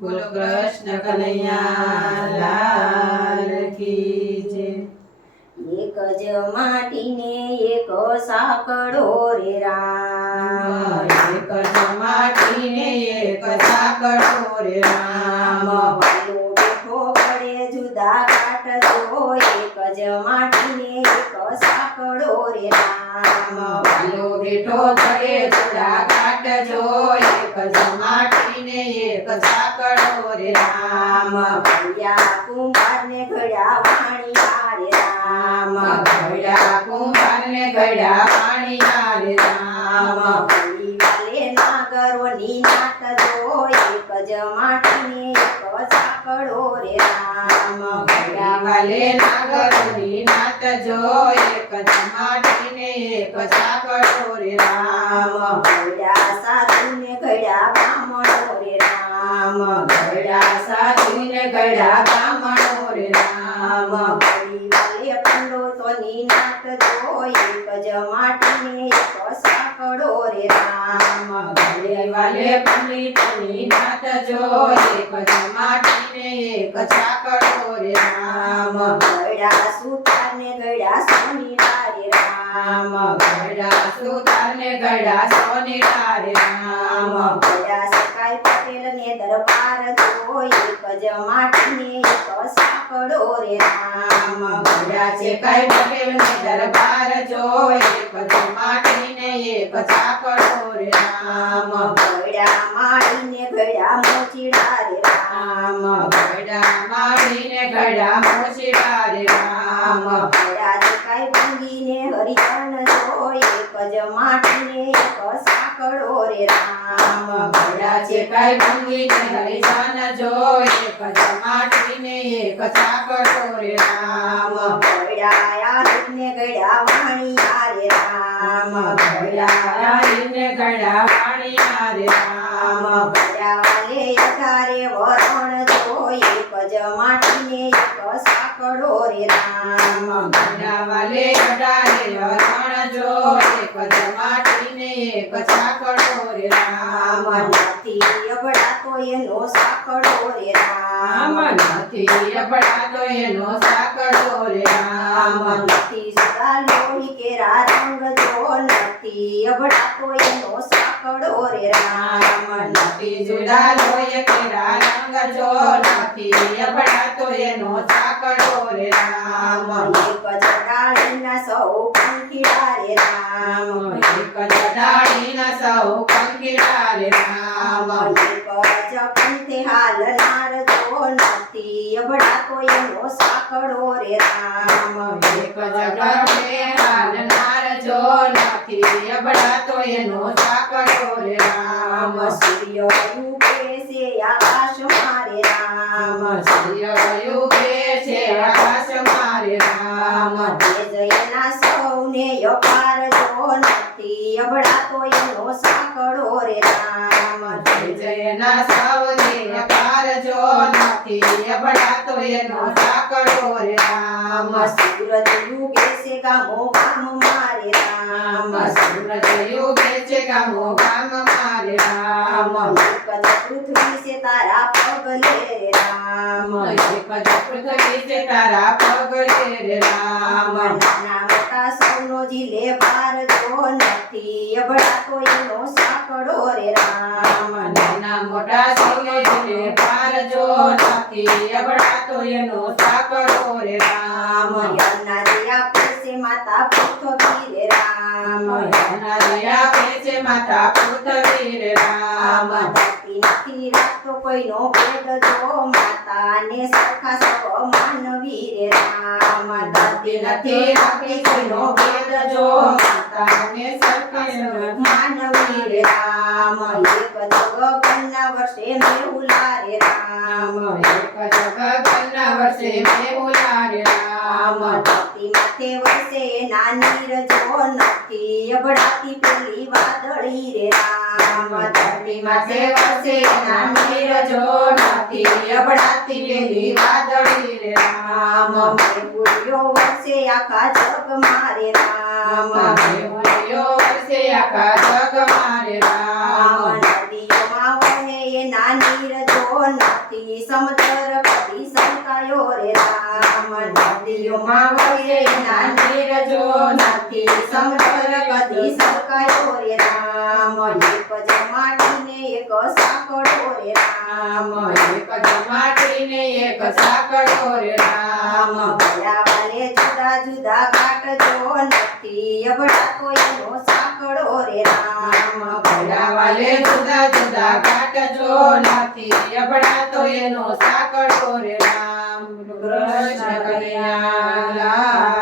બોલો કૃષ્ણ કનૈયા લાલ કી જય। એક જ માટીને એક સાંકળો રે રામ, એક જ માટીને એક સાંકળો રે રામ। વાલો બેઠો પડે જુદા કાટજો, એક જ માટીને એક સાંકળો રે રામ, વાલો બેઠો પડે જુદા કાટજો, એક જ માટીને એક સાંકળો રે રામ। ઘડ્યા કુંભારને ઘડ્યા વાણિયા રે રામ, ઘડ્યા કુંભારને ઘડ્યા વાણિયા રે રામ। ઘડી વાલે નાગરોની નાત જો, એક જ માટીને એક સાંકળો રે રામ, ઘડા વાલે નાગરોની નાત જો, એક જ માટીને એક સાંકળો રે રામ। ઘડ્યા સાધુને ઘડ્યા બ્રાહ્મણો રે રામ, ઘડા સાધુને ઘડા બ્રાહ્મણો રે રામ। ઘડી વાલે પંડિતોની નાત જો, એક જ માટીને એક સાંકળો રે રામ, ઘડે વાલે પંડિતની નાત જો, એક જ માટીને એક સાંકળો રે રામ। ઘડ્યા સુતારને ઘડ્યા સોનીડા રે રામ, ઘડા સુતારને ઘડા સોનીડા રે રામ। ઘડ્યા સકાઈ પટેલને દરબાર જો, એક જ માટીને એક સાંકળો રે રામ, ઘડા છે કઈ પટેલને દરબાર જો, એક જ માટીને એક સાંકળો રે રામ। ઘડ્યા માળીને ઘડ્યા મોચીડા રે રામ, ઘડા માડીને ઘડા મોચીડા રે રામ। ઘડ્યા સકાઈ ભંગીને હરિજન જો, એક જ માટીને એક સાંકળો રે રામ, ઘડા છે કઈ ભંગીને હરિજન જો, એક જ માટીને એક સાંકળો રે રામ। ઘડ્યા આરીને ઘડ્યા વાણિયા રે રામ, ઘડા આરીને ઘડા વાણિયા રે રામ। ઘડ્યા વાલે 18 વરણ જો, એક જ માટીને એક સાંકળો રે રામ, ઘડા વાલે ઘડાને વરણ જો, એક જ માટીને એક સાંકળો રે રામ। નથી અબડાતો એનો સાંકળો રે રામ, નથી અપડાતો એનો સાંકળો રે રામ। નથી સુદા લોહી કેરા રંગ જો, નથી અબડાતો એનો સાંકળો રે રામ, નથી જુદા લોય કેરા રંગ જો, નથી અપડાતો એનો સાંકળો રે રામ। એક જ ડાળીના સૌ પંખીડા રે રામ, એક જ ડાળીના સૌ પંખીડા રે રામ। એક જ પંથે હાલનાર જો, નથી અબડાતો એનો સાંકળો રે રામ, એક જ ગમે હાલનાર જો, નથી અબડાતો એનો સાંકળો રે રામ। સૂર્ય ઉગે છે આકાશમાં રે રામ, સૂર્ય યુગે છે આકાશમાં રે રામ। તેજયના સૌને અપાર જો, નથી અબડાતો એનો સાંકળો રે રામ, જયના સૌને અપાર જો, નથી અબડાતો એનો સાંકળો રે રામ। સૂરજ ઉગે છે ગામો ગામ મારે રામ, સૂરજ યુગે છે ગામો ગામ મારે રામ। એક જ પૃથ્વી છે તારા પગલે રે રામ, એક જ પૃથ્વી છે તારા પગલે રે રામ। નાના મોટા સૌનો જીલે ભાર જો, નથી અબડાતો એનો સાંકળો રે રામ, નાના મોટા સૌને જીલે પાર જો, નથી અબડાતો એનો સાંકળો રે રામ। યમુના દયા પીરસે માતા પૃથ્વી રે રામ, એના દયા આપે છે માતા પૃથ્વી રે રામ। ધરતી નથી રાખતો કોઈનો ભેદ જો, માતાને સરખા સૌ માનવી રે રામ, ધરતી નથી રાખતી કોઈનો ભેદ જો, માતાને સરખી માનવી રે રામ, એક જ ગગનના વર્ષે મેહુલા રે રામ, એક જ ગગનના વર્ષે મેહુલા રે રામ। ધરતી માથે વર્ષે નાની રજો, નથી અબડાતી પેલી વાદળી રે રામ, ધરતી માથે વર્ષે નાની રજો, નથી અબડાતી પેલી વાદળી રે રામ। મેહુલિયો વર્ષે આખા જગ મારે રામ, મેહુલિયો વર્ષે આખા જગ મારે રામ। નદીઓમાં વહે એના ના નીરજો નથી સમતર કદી સંકાયો રે રામ નદીઓમાં વહે ના નીરજો નથી સમતર કદી સંકાયો રે રામ એક જ માટીને એક સાંકળો રે રામ એક જ માટીને એક સાંકળો રે રામ ભલા વાલે જુદા જુદા કાટજો નથી અબડાતો એનો સાંકળો રે રામ ભલા વાલે જુદા જુદા કાટજો નથી અબડાતો એનો સાંકળો રે રામ કૃષ્ણ કનૈયા લાલ